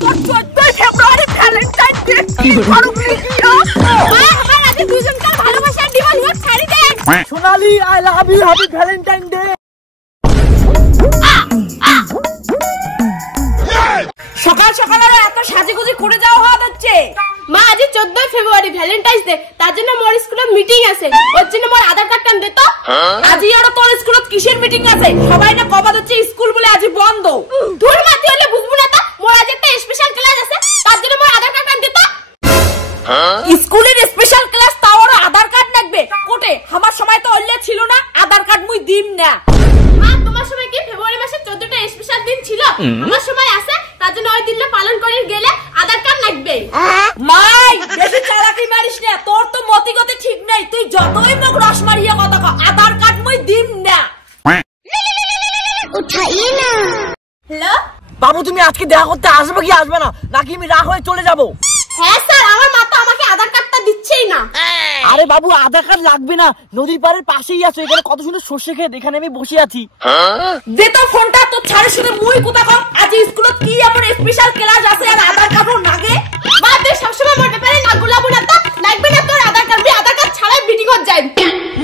তোর 14 ফেব্রুয়ারি Valentine day কি করবি তুই? মা আমার আজ দুজনকার ভালোবাসার দিবস ছাড়ি দে। Sonali I love you, happy Valentine day. সকাল সকাল আর এত সাজুগুজি করে যাওয়া হচ্ছে। মা আজ 14 ফেব্রুয়ারি ভ্যালেন্টাইন্স ডে, তার জন্য মোর স্কুলে মিটিং আছে, ওর জন্য মোর আধার কার্ডটা দে তো। আজি আর তোর স্কুলে কিসের মিটিং আছে? সবাই না কবা হচ্ছে স্কুল বলে আজ বন্ধ। ধুর মাটি হলে বুঝবো না তো, মোর আজ একটা স্পেশাল ক্লাস আছে, তার জন্য মোর আধার কার্ডটা দে তো। স্কুলের স্পেশাল ক্লাস তাও আর আধার কার্ড লাগবে কোটে? আমার সময় তো অল্লে ছিল না, আধার কার্ড মুই দিম না। মা তোমার সময় কি ফেব্রুয়ারি মাসের 14টা স্পেশাল দিন ছিল? আমার সময় আছে, তার জন্য ওই দিনটা পালন করে গেলে আধার কার্ড লাগবে। মাই বেশি চালাকি মারিস না, তোর তো মতিগতি ঠিক নাই, তুই যতই মুখ রস মারিয়া কথা কও, আধার কার্ড মুই দিম না। উঠাইয়ে না। হ্যালো বাবু, তুমি আজকে দেখা করতে আসবে কি আসবে না, নাকি আমি রাগ হয়ে চলে যাব? হ্যাঁ স্যার, আমার মা তো আমাকে আধার কার্ডটা দিচ্ছেই না। আরে বাবু, আধার কার্ড লাগবে না, নদীর পাড়ের পাশেই আছে, এখানে কত সুন্দর সর্ষে খেত, এখানে আমি বসে আছি। দে তো ফোনটা, তোর ছাড়ের সাথে মুই কথা কম। আজ স্কুলে কি এমন স্পেশাল ক্লাস আছে আর আধার কার্ডও লাগে? মা তুই সবসময় মোর ব্যাপারে না গুলাবো না তো, লাগবে না তোর আধার কার্ড, আধার কার্ড ছাড়াই মিটিং হয়ে যায়।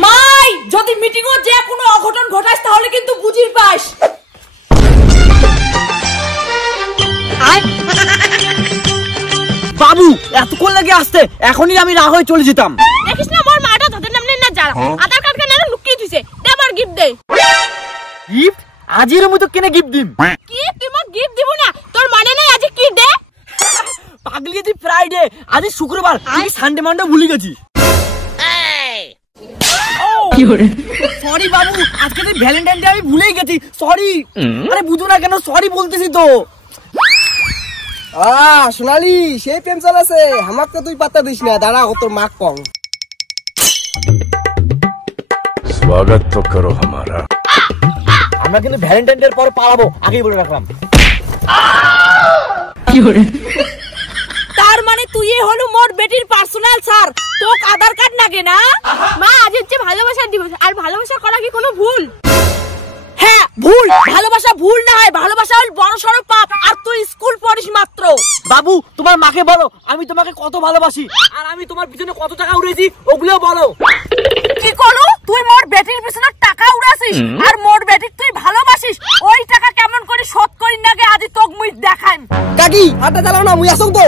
মাই যদি মিটিং এ যে কোনো অঘটন ঘটাস তাহলে কিন্তু বুঝির পাস। বাবু এতক্ষণ লাগে আসতে, এখনই আমি রাগ হয়ে চলে যেতাম। দেখিস না মোর মাটা তোদের নাম নেন না, যারা আধার কার্ড কেন লুকিয়ে দিছে, দে আমার গিফট দে। গিফট? আজির মতো কেনে গিফট দিম? কি তুই মোক গিফট দিব না? তোর মানে নাই আজ কি ডে? পাগলি, আজ ফ্রাইডে, আজ শুক্রবার, আমি সানডে মানডে ভুলে গেছি। সরি বাবু, আজকে তো ভ্যালেন্টাইন ডে আমি ভুলেই গেছি, সরি। আরে বুঝো না কেন, সরি বলতেছি তো। সোনালি সেই প্রেম চালাছে, আমাক তো তুই পাত্তা দিস না, দাঁড়া তোর মাক কম। स्वागत तो करो हमारा। আমরা কিন্তু ভ্যালেন্টাইন ডে পর পালাবো, আগেই বলে রাখলাম। তার মানে তুই হলো মোর বেটির পার্সোনাল স্যার, তোক আধার কার্ড লাগে না? মা আজ হচ্ছে ভালোবাসার দিবস, আর ভালোবাসা করা কি কোনো ভুল? হ্যাঁ ভুল, ভালোবাসা ভুল না হয়, ভালোবাসা হল বড় সড় পাপ, আর তুই স্কুল পড়িস মাত্র। বাবু তোমার মাকে বলো আমি তোমাকে কত ভালোবাসি, আর আমি তোমার পিছনে কত টাকা উড়েছি ওগুলো বলো। কি করু? তুই মোর বেটির পিছনে টাকা উড়াছিস, আর মোর বেটিক তুই ভালোবাসিস, ওই টাকা কেমন করে শোধ করিস নাগে আজ তোক মুই দেখাইম। কাকি হাতটা চালাও না, মুই আসং তো।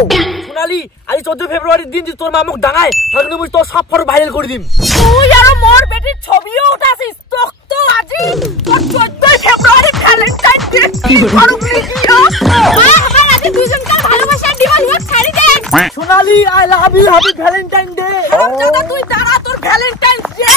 সোনালি আজ 14 ফেব্রুয়ারির দিন তোর মা মুখ ডাঙায়, তাহলে মুই তোর সব ফটো ভাইরাল করে দিম। তুই আর মোর বেটির ছবিও উঠাছিস, তোক তো আজি তোর 14 ফেব্রুয়ারি ভ্যালেন্টাইন ডে কি করবি তুই? মা আমার আজ দুজনকার ভালোবাসার দিবস ছাড়ি দে। Sonali I love you, happy Valentine day. তুই দাঁড়া, তোর ভ্যালেন্টাইন ডে